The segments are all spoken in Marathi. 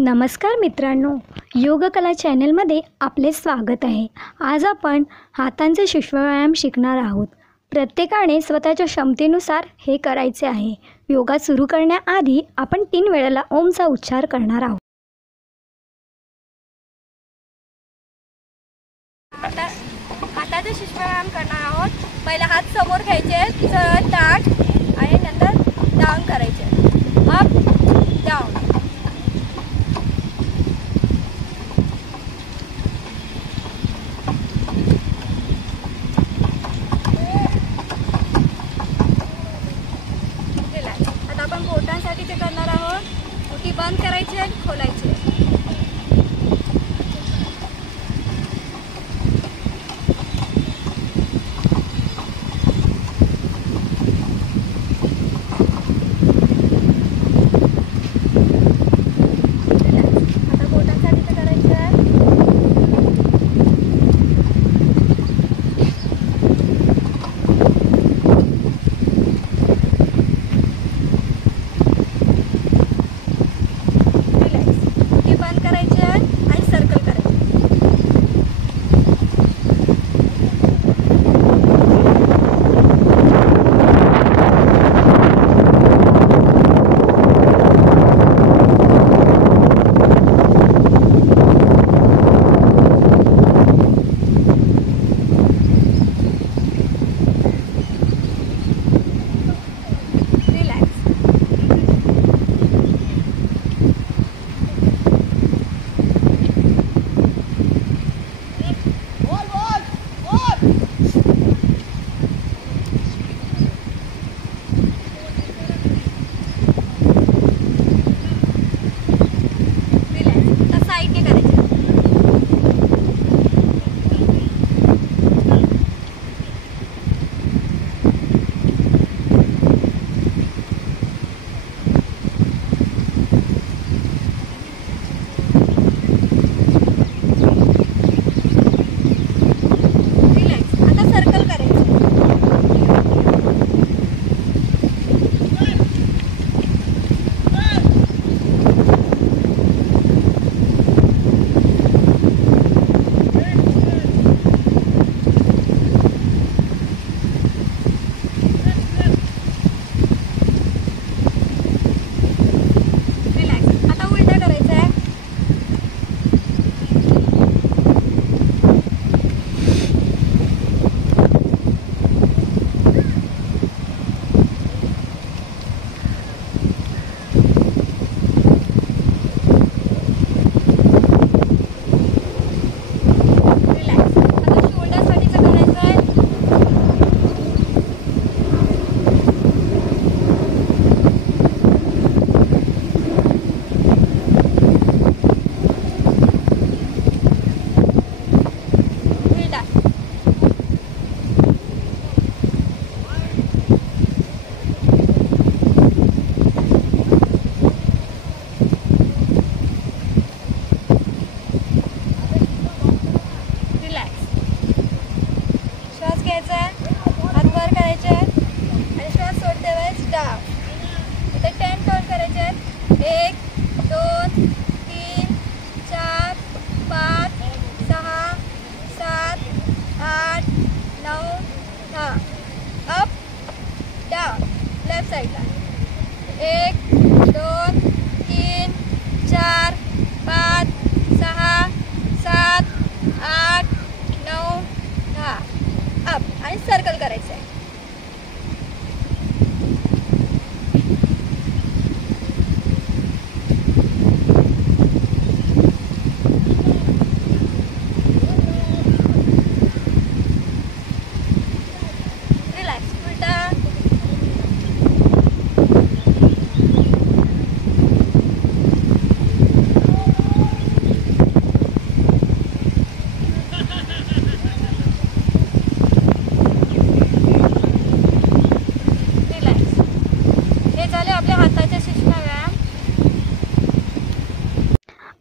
नमस्कार मित्रांनो, योगकला चॅनलमध्ये आपले स्वागत आहे। आज आपण हातांचे श्वासव्यायाम शिकणार आहोत। प्रत्येकाने स्वतःच्या क्षमतेनुसार हे करायचे आहे। योगा सुरू करण्याआधी आपण 3 वेळेला ओमचा उच्चार करणार आहोत। आता हाताचे श्वासव्यायाम करणार आहोत। पहिला हात समोर घ्यायचे, सरळ ताठ आणि नंतर डाऊन करायचे, अप डाऊन। आता आपण बोटांसाठी ते करणार आहोत। मुठी बंद करायची आणि खोलायची।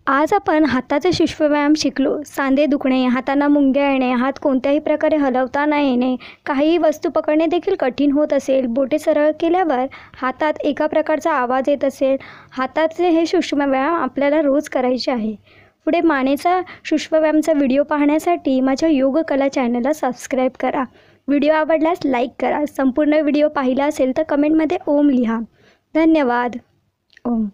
आज आपण हाताचे शिश्वव्यायाम शिकलो. सांधे दुखणे, हातांना मुंग्या येणे, हात कोणत्याही प्रकारे हलवता न येणे, काही वस्तू पकडणे देखील कठीण होत असेल, बोटे सरळ केल्यावर हातात एका प्रकारचा आवाज येत असेल, हाताचे हे शिश्वव्यायाम आपल्याला रोज करायचे आहे. पुढे मानेचा शिश्वव्यायामचा व्हिडिओ पाहण्यासाठी माझ्या योग कला चॅनलला सबस्क्राईब करा. व्हिडिओ आवडल्यास लाईक करा. संपूर्ण व्हिडिओ पाहिला असेल तर कमेंटमध्ये ओम लिहा. धन्यवाद. ओम.